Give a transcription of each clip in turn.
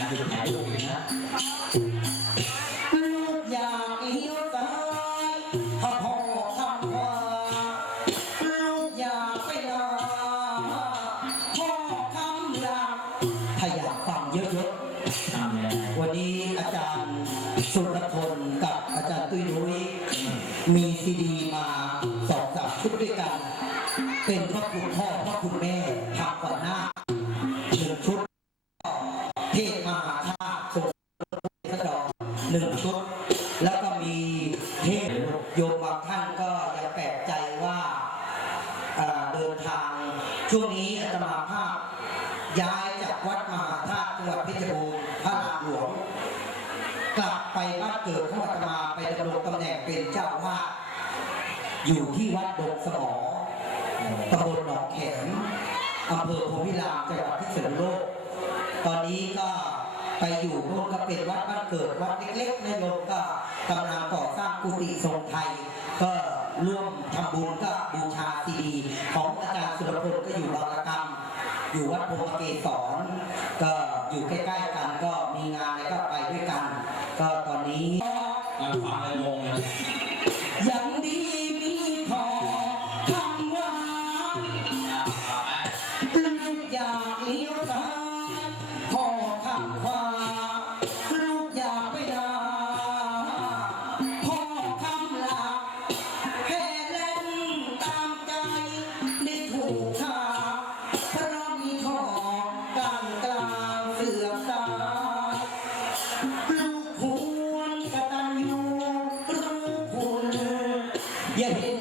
นะ อำเภอโพธิรามจังหวัดพิษณุโลก ตอนนี้ก็ไปอยู่ร่วมกับเป็นวัดบ้านเกิดวัดเล็กๆในลมก็กำลังก่อสร้างกุฏิทรงไทย ก็ร่วมทำบุญก็บูชาซีดีของอาจารย์สุรพลก็อยู่บารกรรม อยู่วัดโพงเกศรก็อยู่ใกล้ๆกันก็มีงานอะไรก็ไปด้วยกัน ก็ตอนนี้ การฟังเลยงงนะ Bien.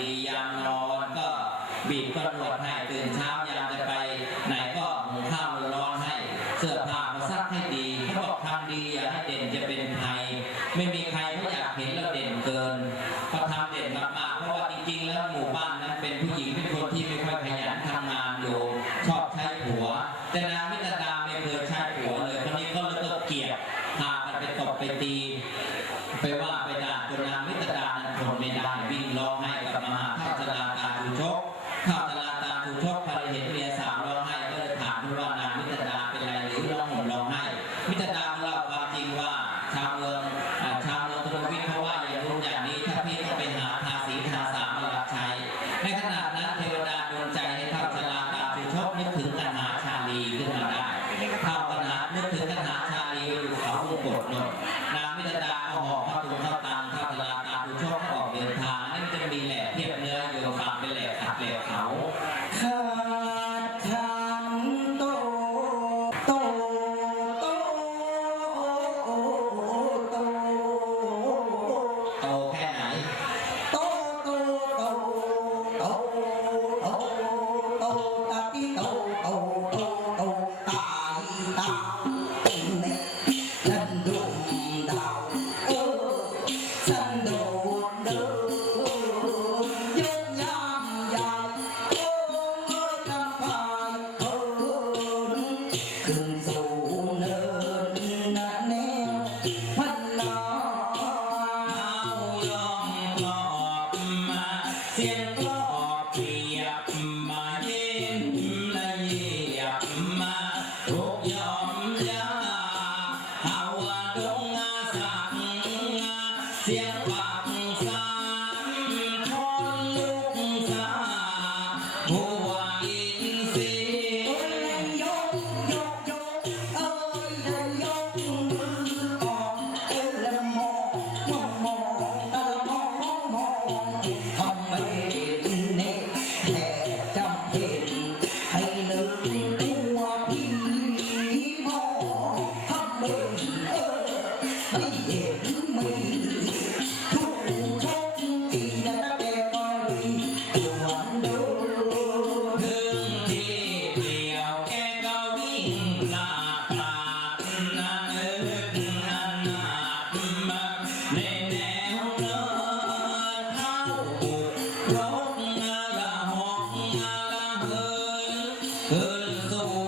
ดียามนอนก็บีบกำหนดให้ตื่นเช้า น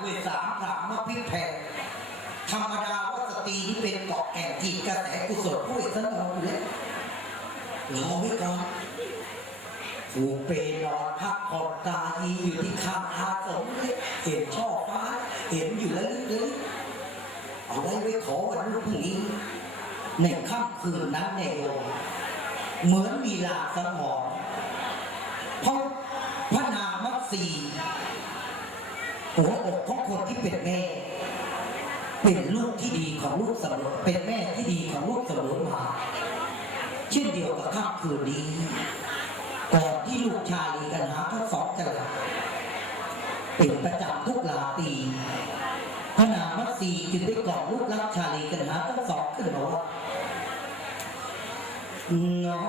ด่วนได้ด้วยสามสามมาพิแพงธรรมดาว่าสตรีที่เป็นเกาะแก่งกีดกระแสกุศลผู้อิสระอยู่แล้วรอไว้ก่อนผูเปรนอนพักผ่อนตาอีอยู่ที่ข้างอาสมเลยเห็นช่อฟ้า เห็นอยู่แล้วเลยเอาไว้ไว้ขอวันรุ่งนี้ ในค่ำคืนนั้นในโยมเหมือนมีลางสังหรณ์เพราะพระนามัตสี หัวอกของคนที่เป็นแม่ เป็นลูกที่ดีของลูกเสมอเป็นแม่ที่ดีของลูกเสมอมาเช่นเดียวกับค่ำคืนนี้ก่อนที่ลูกชายกันหาทั้งสองจะลับเป็นประจำทุกลาตีพระนางมัตสีจึงได้กล่อมลูกรักชาลีกันหาทั้งสองขึ้นมาว่านอ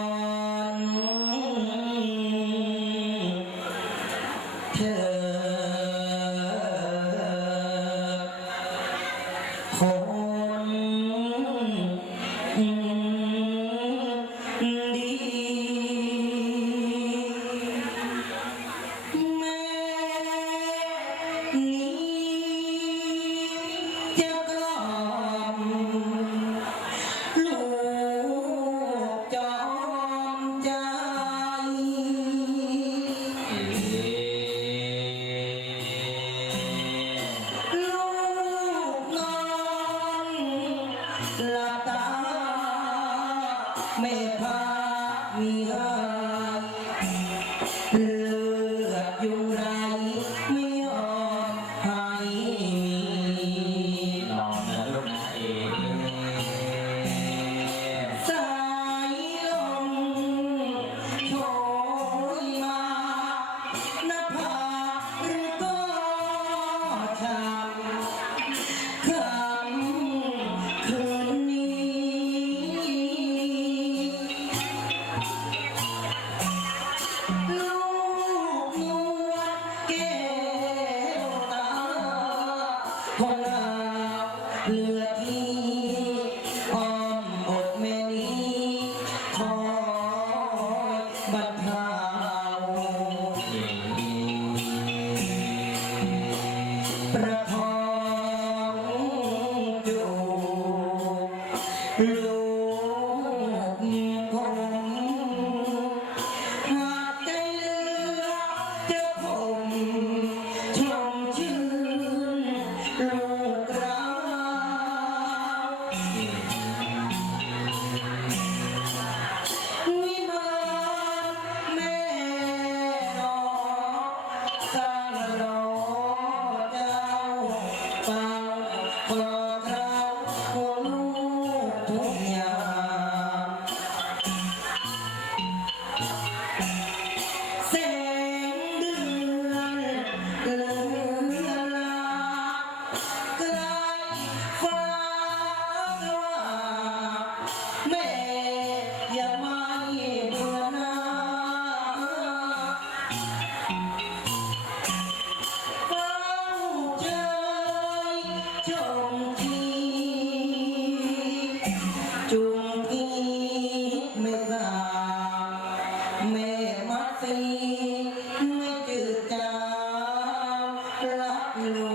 น รักลู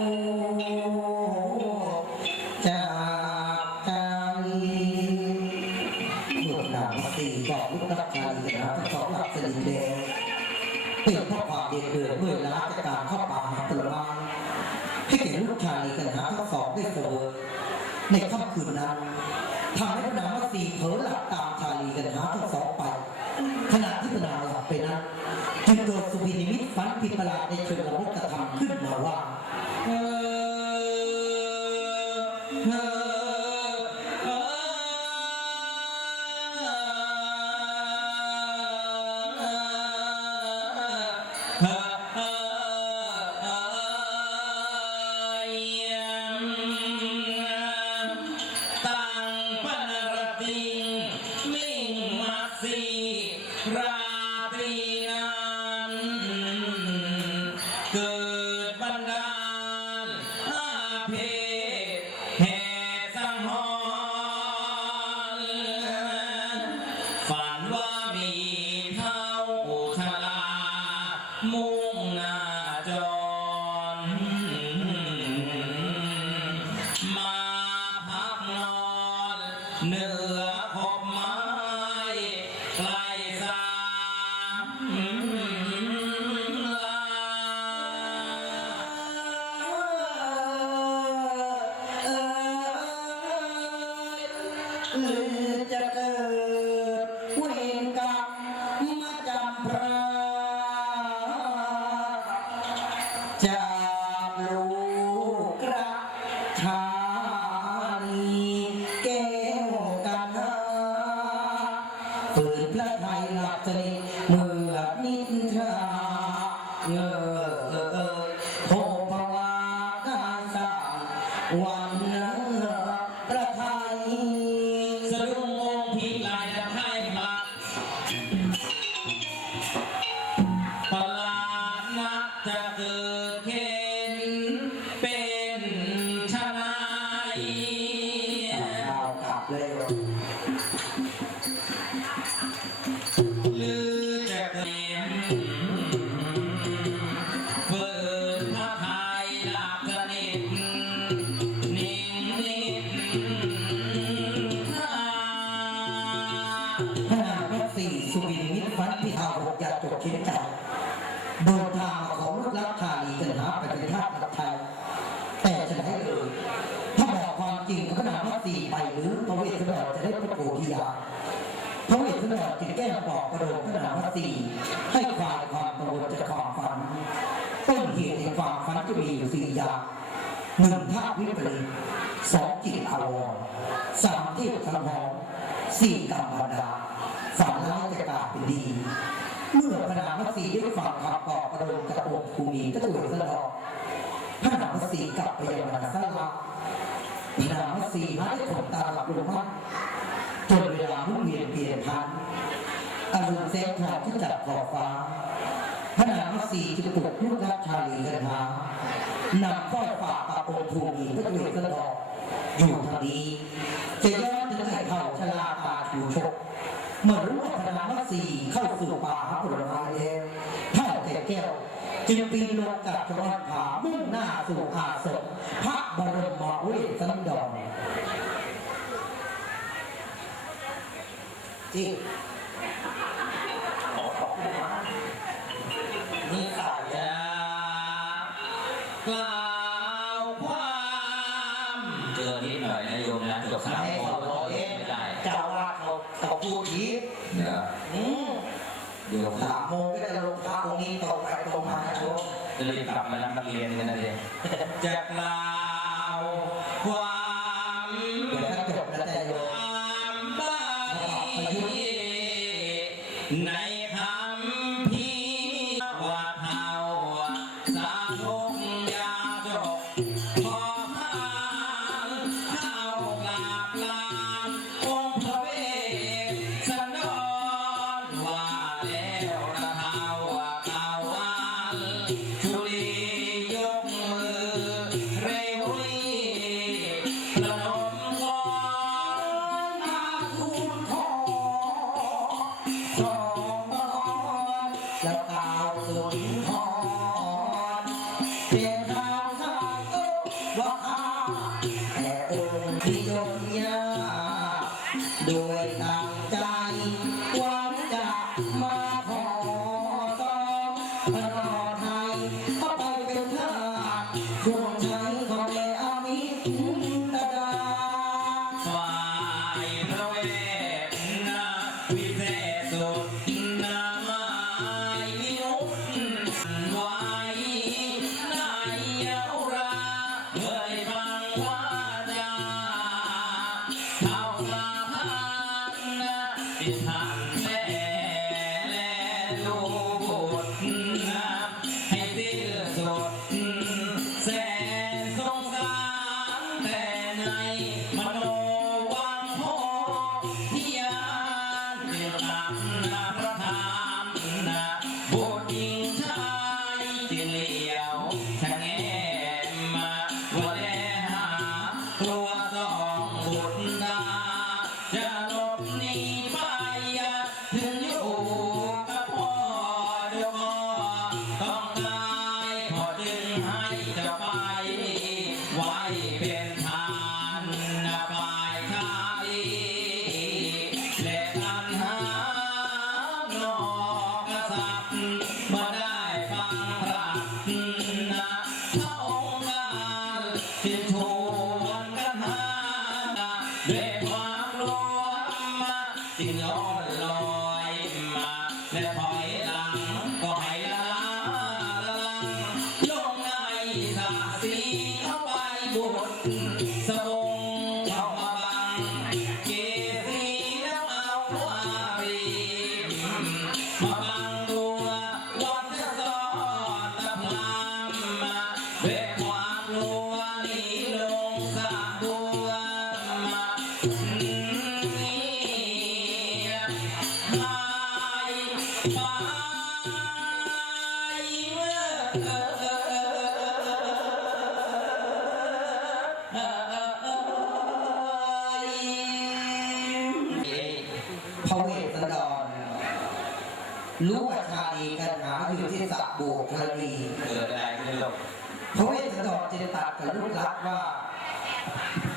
กจากใจลูกหนามสีบอกลูกรักชาลีนะทั้งสองหลักสนิทแดงเป็นเพราะความเด็ดเดือดเมื่อล้าจากการเข้าป่าหาผลไม้ให้แก่ลูกชายกันหาทั้งสองได้เสวยในค ตื่นพระไทยหลับสนิเมื่อนินทราเออเออ นาดว่าสี่ใบหรือพระเวทสันดรจะได้พระโกธิยาพระเวทสันดรจึงแก้ปลอกประโดงพระนามสี่ให้คลายความกังวลจากความฝันต้นเหตุในความฝันจะมีอยู่สี่อย่างหนึ่งท่าวิปริตสองจิตอาวรสามเทพสังองสี่กรรมบรรดาฝันร้ายจะกลายเป็นดีเมื่อพระนามสีได้ฟังคำตอกประโดมจากองค์ภูมิก็ถูกสะดรกพระนามสีกลับไปยังมรรคสละ ธิดามัสีหาได้ขบตาหลับลงมาจนเวลามุ่เวียนเปลี่ยนพันอารมณ์เซลล์ขาดที่จับขอบฟ้าพระนางสีจึงปลุกลูกรับชาลีกันหานำข้อยฝากตะโกนทูมีพระเวทกระดอกอยู่ทางนี้จะาสู่ภาสดพระบรมเวสสันดรจริง Iya, iya, iya. benar. Jakna แลแลลูกนะ Yeah. แต่งลูกรักว่า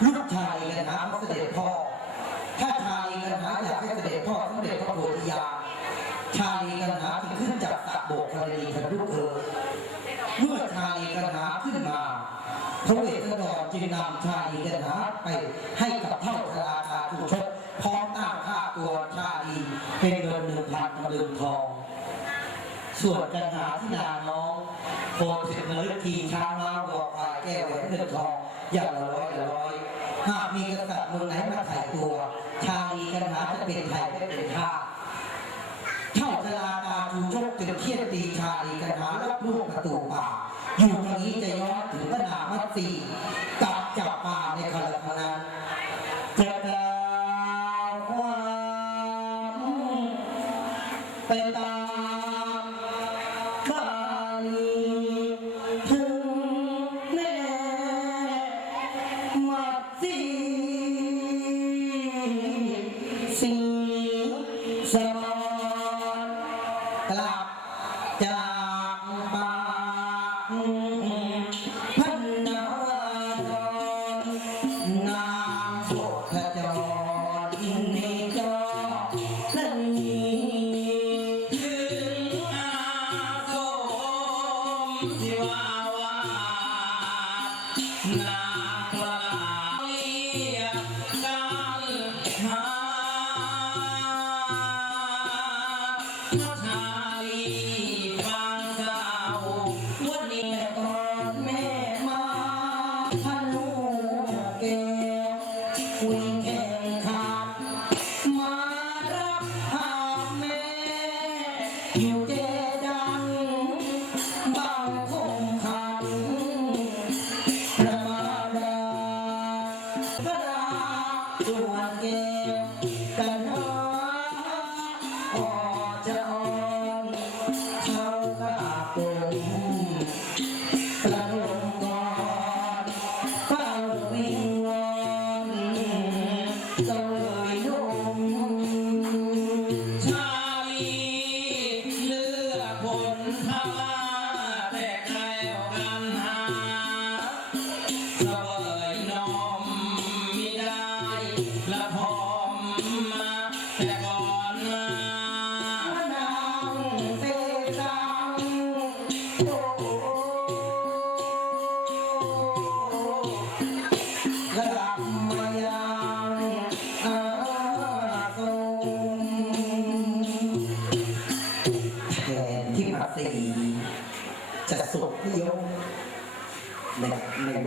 ลูกชายเงินหาเสด็จพ่อ ถ้าชายเงินหาอยากให้เสด็จพ่อสมเด็จพระโพธิญาณชายเงินหาที่ขึ้นจากตะโบกคดีทะลุเอยเมื่อชายเงินหาขึ้นมาพระเวทกระดอจึงนำชายเงินหาไป বাবা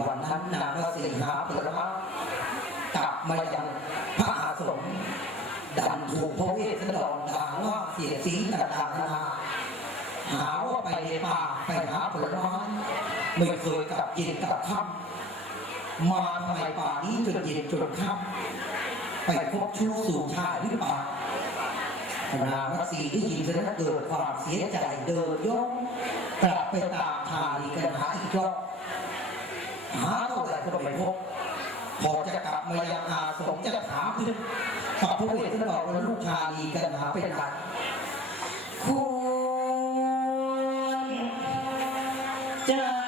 วันนั้นนางพระสิงหาผลมะกลับมายังพระอาสมดันถูกพระเวสสันดรด่าว่าเสียสิงต่างนานาหาว่าไปในป่าไปหาผลไม้ไม่เคยกลับเย็นกลับค่ำมาทำไมป่านี้จนเย็นจนค่ำไปพบชู้สู่ชายหรือเปล่านางสีได้ยินเสด็จเกิดความเสียใจเดินยกกลับไปตามทาลีกันหาอีกรอบ หาเท่าไหร่ก็ไม่พบพอจะกลับมายังอาสมจะถามขึ้นกับพระเวทท่านบอกว่าลูกชาลีกันหาเป็นไหนควรจะ